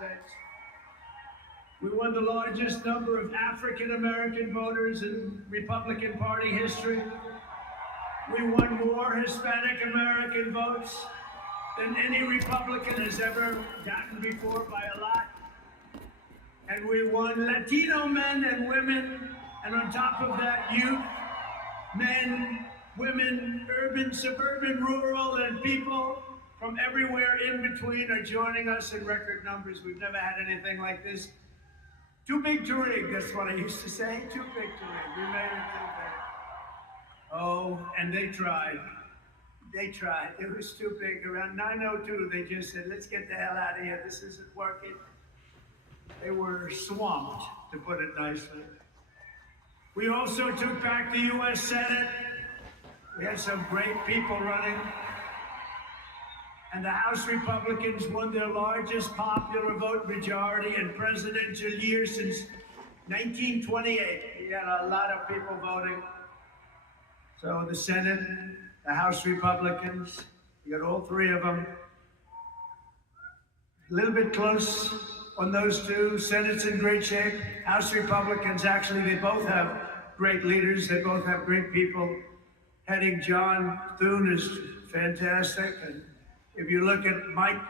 States. We won the largest number of African American voters in Republican Party history. We won more Hispanic American votes than any Republican has ever gotten before by a lot. And we won Latino men and women, and on top of that, youth, men, women, urban, suburban, rural, and people from everywhere in between are joining us in record numbers. We've never had anything like this. Too big to rig, that's what I used to say. Too big to rig. We made it too big. Oh, and they tried. They tried. It was too big. Around 9:02, they just said, let's get the hell out of here. This isn't working. They were swamped, to put it nicely. We also took back the U.S. Senate. We had some great people running. And the House Republicans won their largest popular vote majority in presidential years since 1928. We had a lot of people voting. So the Senate, the House Republicans, you got all three of them. A little bit close on those two. Senate's in great shape. House Republicans, actually, they both have great leaders. They both have great people heading. John Thune is fantastic. And if you look at Mike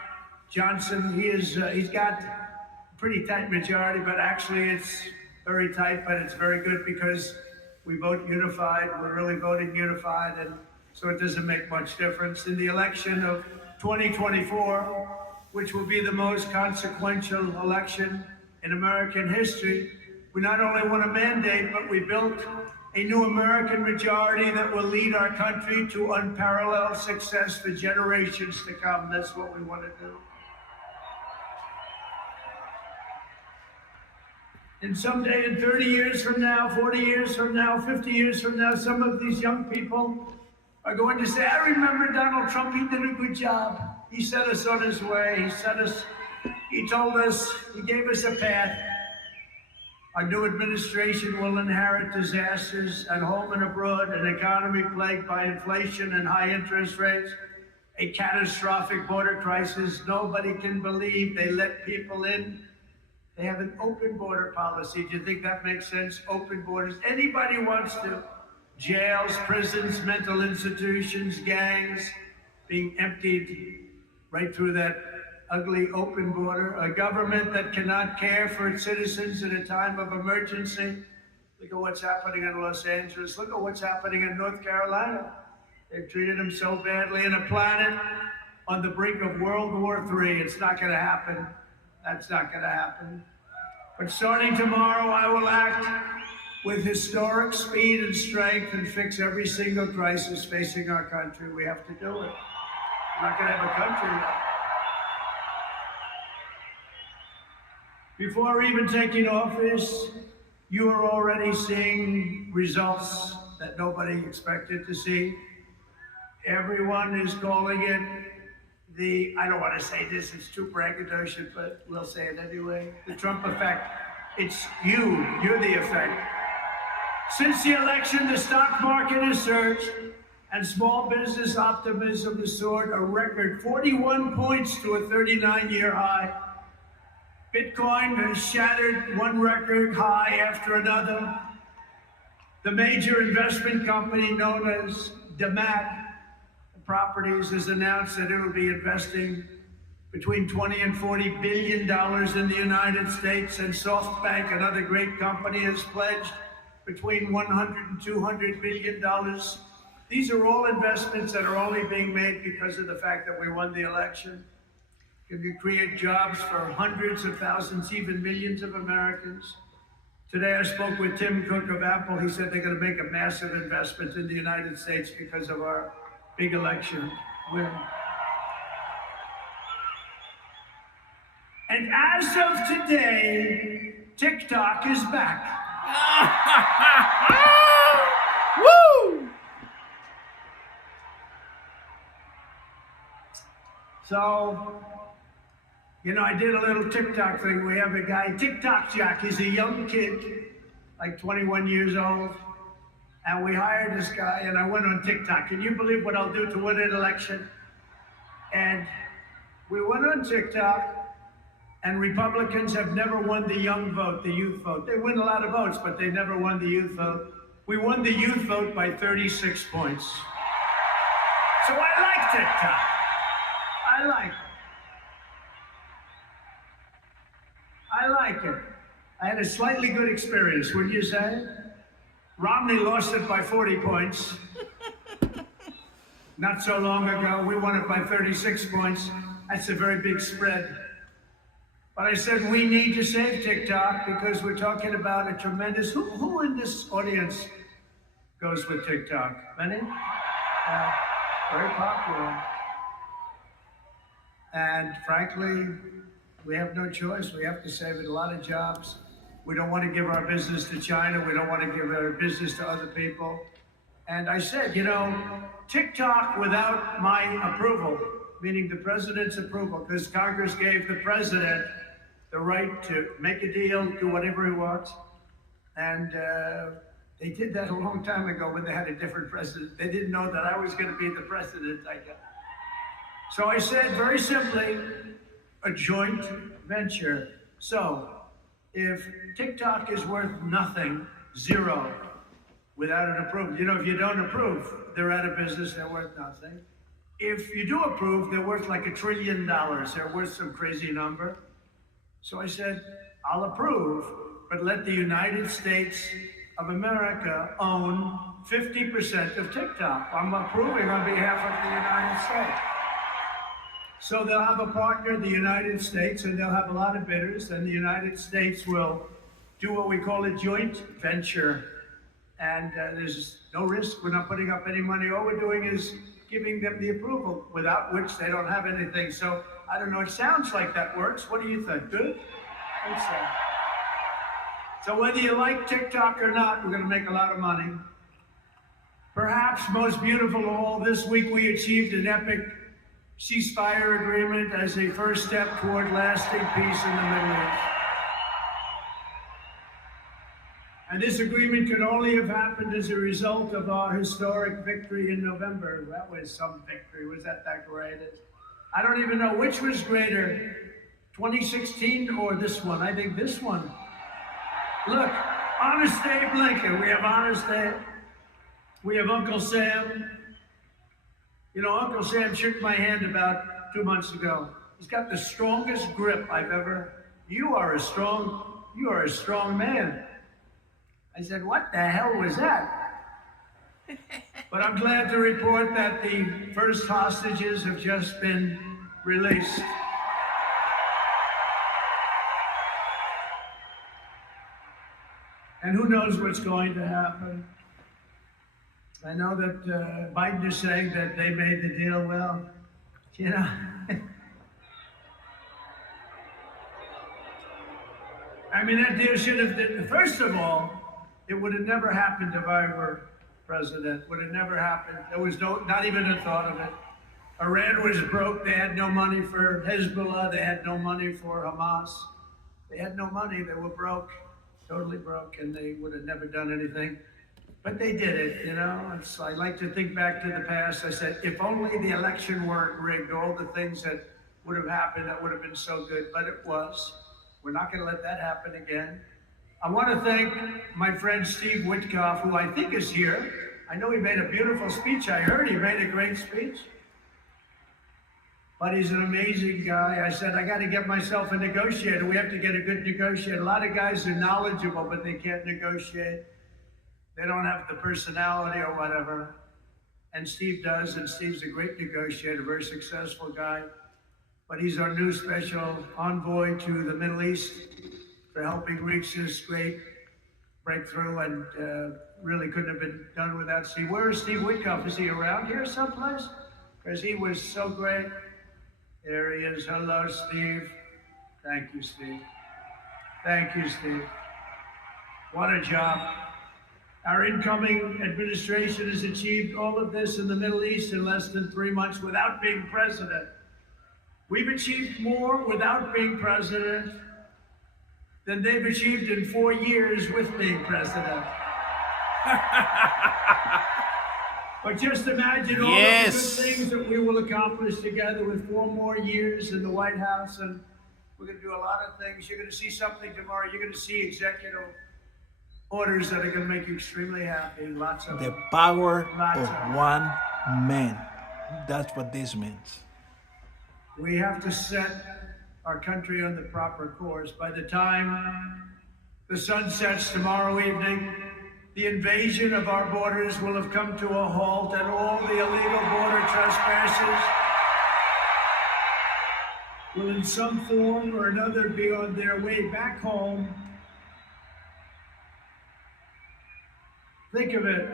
Johnson, he's got a pretty tight majority, but actually it's very tight, but it's very good because we vote unified. We're really voting unified, and so it doesn't make much difference. In the election of 2024, which will be the most consequential election in American history, we not only won a mandate, but we built a new American majority that will lead our country to unparalleled success for generations to come. That's what we want to do. And someday, in 30 years from now, 40 years from now, 50 years from now, some of these young people are going to say, I remember Donald Trump, he did a good job. He set us on his way. He told us, he gave us a path. Our new administration will inherit disasters at home and abroad, an economy plagued by inflation and high interest rates, a catastrophic border crisis. Nobody can believe they let people in. They have an open border policy. Do you think that makes sense? Open borders. Anybody wants to. Jails, prisons, mental institutions, gangs being emptied right through that ugly open border. A government that cannot care for its citizens in a time of emergency. Look at what's happening in Los Angeles. Look at what's happening in North Carolina. They've treated them so badly. In a planet on the brink of World War III. It's not going to happen. That's not going to happen. But starting tomorrow, I will act with historic speed and strength and fix every single crisis facing our country. We have to do it. We're not going to have a country now. Before even taking office, you are already seeing results that nobody expected to see. Everyone is calling it I don't want to say this, it's too braggadocious, but we'll say it anyway. The Trump effect. It's you're the effect. Since the election, the stock market has surged and small business optimism has soared a record 41 points to a 39-year high. Bitcoin has shattered one record high after another. The major investment company known as DeMat Properties has announced that it will be investing between 20 and 40 billion dollars in the United States, and SoftBank, another great company, has pledged between 100 and 200 billion dollars. These are all investments that are only being made because of the fact that we won the election. Can you create jobs for hundreds of thousands, even millions of Americans? Today I spoke with Tim Cook of Apple. He said they're going to make a massive investment in the United States because of our big election win. And as of today, TikTok is back. Woo! So, I did a little TikTok thing. We have a guy, TikTok Jack. He's a young kid, like 21 years old. And we hired this guy, and I went on TikTok. Can you believe what I'll do to win an election? And we went on TikTok, And Republicans have never won the young vote, the youth vote. They win a lot of votes, but they never won the youth vote. We won the youth vote by 36 points. So I like TikTok. I like it. I had a slightly good experience, wouldn't you say? Romney lost it by 40 points. Not so long ago, we won it by 36 points. That's a very big spread. But I said we need to save TikTok because we're talking about a tremendous. Who in this audience goes with TikTok? Many? Very popular. And frankly, we have no choice. We have to save it. A lot of jobs. We don't want to give our business to China. We don't want to give our business to other people. And I said, TikTok without my approval, meaning the president's approval, because Congress gave the president the right to make a deal, do whatever he wants. And they did that a long time ago when they had a different president. They didn't know that I was going to be the president, I guess. So I said, very simply, a joint venture. So if TikTok is worth nothing, zero, without an approval, if you don't approve, they're out of business, they're worth nothing. If you do approve, they're worth like $1 trillion. They're worth some crazy number. So I said, I'll approve, but let the United States of America own 50% of TikTok. I'm approving on behalf of the United States. So they'll have a partner, the United States, and they'll have a lot of bidders, and the United States will do what we call a joint venture. And there's no risk. We're not putting up any money. All we're doing is giving them the approval, without which they don't have anything. So I don't know. It sounds like that works. What do you think? Good? I think so. So whether you like TikTok or not, we're going to make a lot of money. Perhaps most beautiful of all, this week we achieved an epic ceasefire agreement as a first step toward lasting peace in the Middle East. And this agreement could only have happened as a result of our historic victory in November. That was some victory. Was that great? I don't even know which was greater, 2016 or this one. I think this one. Look, Honest Abe Lincoln. We have Honest Abe. We have Uncle Sam. Uncle Sam shook my hand about 2 months ago. He's got the strongest grip I've ever. You are a strong man. I said, what the hell was that? But I'm glad to report that the first hostages have just been released. And who knows what's going to happen? I know that Biden is saying that they made the deal well. I mean, that deal should have been, first of all, it would have never happened if I were president. Would have never happened. There was not even a thought of it. Iran was broke. They had no money for Hezbollah. They had no money for Hamas. They had no money. They were broke, totally broke, and they would have never done anything. But they did it, I like to think back to the past. I said, if only the election weren't rigged, all the things that would have happened, that would have been so good, but it was. We're not going to let that happen again. I want to thank my friend Steve Witkoff, who I think is here. I know he made a beautiful speech. I heard he made a great speech. But he's an amazing guy. I said, I got to get myself a negotiator. We have to get a good negotiator. A lot of guys are knowledgeable, but they can't negotiate. They don't have the personality or whatever. And Steve does, and Steve's a great negotiator, very successful guy. But he's our new special envoy to the Middle East for helping reach this great breakthrough, and really couldn't have been done without Steve. Where is Steve Witkoff? Is he around here someplace? Because he was so great. There he is. Hello, Steve. Thank you, Steve. Thank you, Steve. What a job. Our incoming administration has achieved all of this in the Middle East in less than 3 months without being president. We've achieved more without being president than they've achieved in 4 years with being president. But just imagine all of the good things that we will accomplish together with 4 more years in the White House. And We're going to do a lot of things. You're going to see something tomorrow. You're going to see executive orders that are going to make you extremely happy. Lots of The power Lots of of- one man. That's what this means. We have to set our country on the proper course. By the time the sun sets tomorrow evening, the invasion of our borders will have come to a halt, and all the illegal border trespassers will in some form or another be on their way back home. Think of it.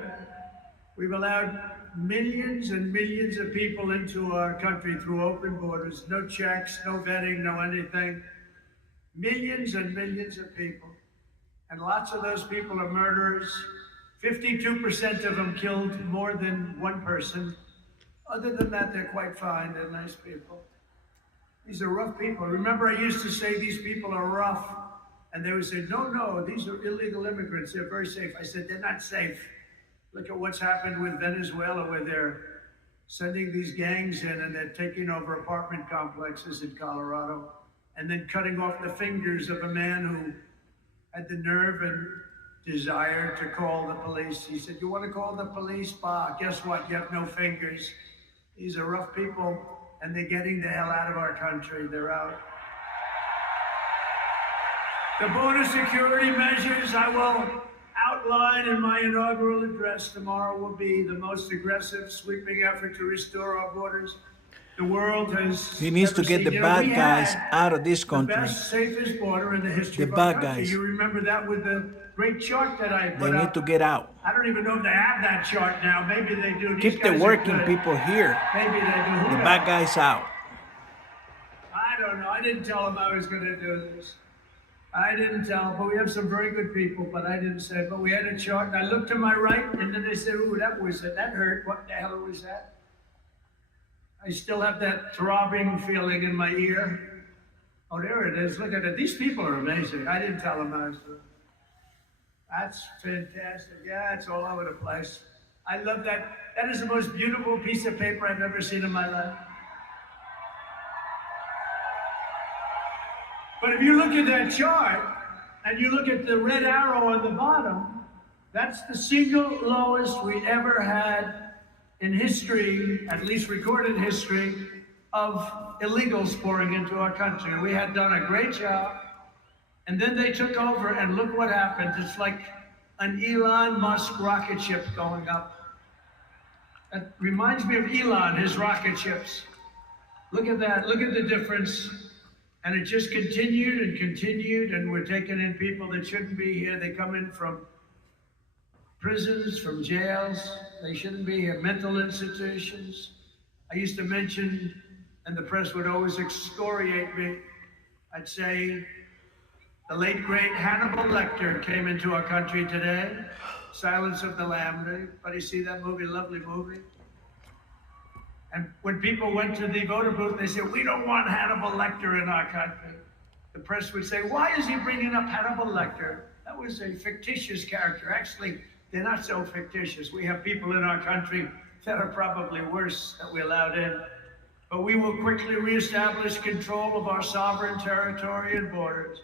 We've allowed millions and millions of people into our country through open borders, no checks, no vetting, no anything. Millions and millions of people. And lots of those people are murderers. 52% of them killed more than one person. Other than that, they're quite fine. They're nice people. These are rough people. Remember, I used to say these people are rough. And they would say, no, these are illegal immigrants. They're very safe. I said, they're not safe. Look at what's happened with Venezuela, where they're sending these gangs in and they're taking over apartment complexes in Colorado and then cutting off the fingers of a man who had the nerve and desire to call the police. He said, you want to call the police? Bah, guess what? You have no fingers. These are rough people, and they're getting the hell out of our country. They're out. The border security measures I will outline in my inaugural address tomorrow will be the most aggressive, sweeping effort to restore our borders the world has. He needs to ever get seen. the You know, bad we guys had out of this the country. best, safest border in the history The of our bad country. guys. You remember that with the great chart that I They put need up. to get out. I don't even know if they have that chart now. Maybe they do. These Keep the guys are working good. people here. Maybe they do. Who The knows? bad guys out. I don't know. I didn't tell them I was going to do this. I didn't tell, but we have some very good people, but I didn't say, but we had a chart, and I looked to my right, and then they said, ooh, that hurt. What the hell was that? I still have that throbbing feeling in my ear. Oh, there it is. Look at it. These people are amazing. I didn't tell them I was doing it. That's fantastic. Yeah, it's all over the place. I love that. That is the most beautiful piece of paper I've ever seen in my life. But if you look at that chart and you look at the red arrow on the bottom, that's the single lowest we ever had in history, at least recorded history, of illegals pouring into our country. We had done a great job. And then they took over, and look what happened. It's like an Elon Musk rocket ship going up. That reminds me of Elon, his rocket ships. Look at that. Look at the difference. And it just continued and continued, and we're taking in people that shouldn't be here. They come in from prisons, from jails. They shouldn't be here. Mental institutions. I used to mention, and the press would always excoriate me. I'd say, the late, great Hannibal Lecter came into our country today. Silence of the Lambs. Anybody see that movie? Lovely movie. And when people went to the voter booth, they said, we don't want Hannibal Lecter in our country. The press would say, why is he bringing up Hannibal Lecter? That was a fictitious character. Actually, they're not so fictitious. We have people in our country that are probably worse that we allowed in. But we will quickly reestablish control of our sovereign territory and borders.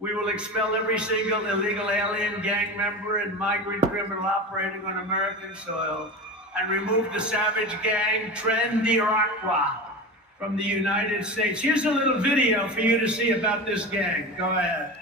We will expel every single illegal alien, gang member, and migrant criminal operating on American soil, and remove the savage gang Tren de Aragua from the United States. Here's a little video for you to see about this gang. Go ahead.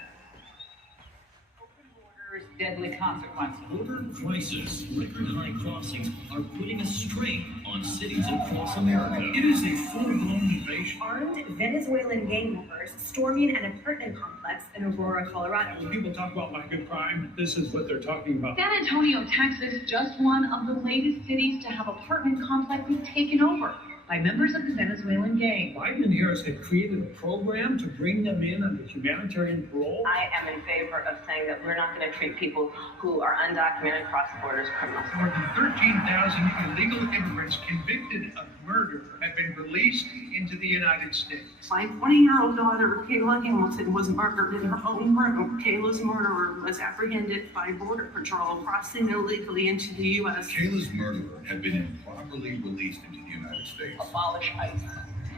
Deadly consequences. Border crisis, record high crossings are putting a strain on cities across America. It is a full-blown invasion. Armed Venezuelan gang members storming an apartment complex in Aurora, Colorado. When people talk about lack of crime, this is what they're talking about. San Antonio, Texas, just one of the latest cities to have apartment complexes taken over by members of the Venezuelan gang. Biden and Harris had created a program to bring them in under humanitarian parole. I am in favor of saying that we're not going to treat people who are undocumented cross the border as criminals. More than 13,000 illegal immigrants convicted of murder have been released into the United States. My 20-year-old daughter, Kayla Hamilton, was murdered in her own room. Kayla's murderer was apprehended by Border Patrol crossing illegally into the U.S. Kayla's murderer had been improperly released into the United States. Abolish ICE.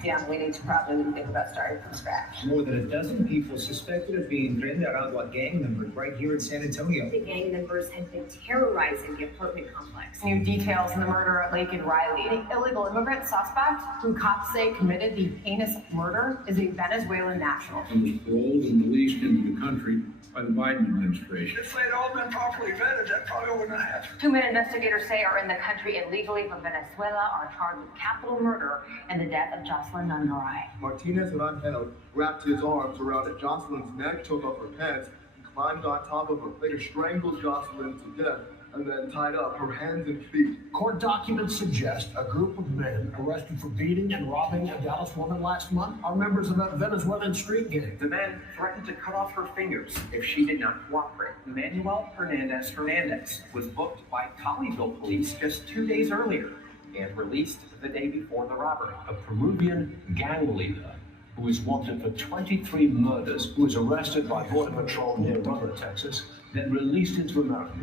Yeah, we need to probably think about starting from scratch. More than a dozen people suspected of being Trinidad gang members right here in San Antonio. The gang members had been terrorizing the apartment complex. New details in the murder at Lake and Riley. The illegal immigrant suspect, who cops say committed the heinous murder, is a Venezuelan national. And was paroled and released into the country by the Biden administration. If they'd all been properly vetted, that probably wouldn't have happened. 2 men investigators say are in the country illegally from Venezuela are charged with capital murder and the death of Jocelyn Nungaray. Martinez Rangel wrapped his arms around Jocelyn's neck, took off her pants, and climbed on top of her, later strangled Jocelyn to death, and then tied up her hands and feet. Court documents suggest a group of men arrested for beating and robbing a Dallas woman last month are members of a Venezuelan street gang. The men threatened to cut off her fingers if she did not cooperate. Manuel Hernandez was booked by Colleyville police just 2 days earlier and released the day before the robbery. A Peruvian gang leader who is wanted for 23 murders, who was arrested by Border Patrol near Rubber, Texas, then released into America.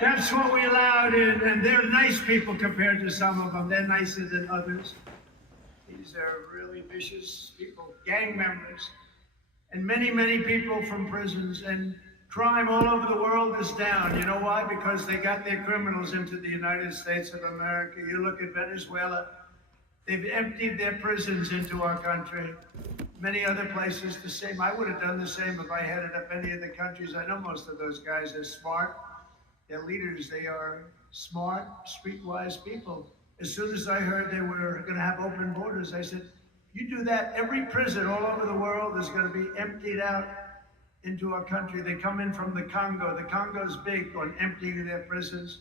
That's what we allowed in, and they're nice people compared to some of them. They're nicer than others. These are really vicious people, gang members, and many, many people from prisons. And crime all over the world is down. You know why? Because they got their criminals into the United States of America. You look at Venezuela, they've emptied their prisons into our country. Many other places the same. I would have done the same if I headed up any of the countries. I know most of those guys are smart. They're leaders. They are smart, streetwise people. As soon as I heard they were going to have open borders, I said, you do that, every prison all over the world is going to be emptied out into our country. They come in from the Congo. The Congo's big on emptying their prisons.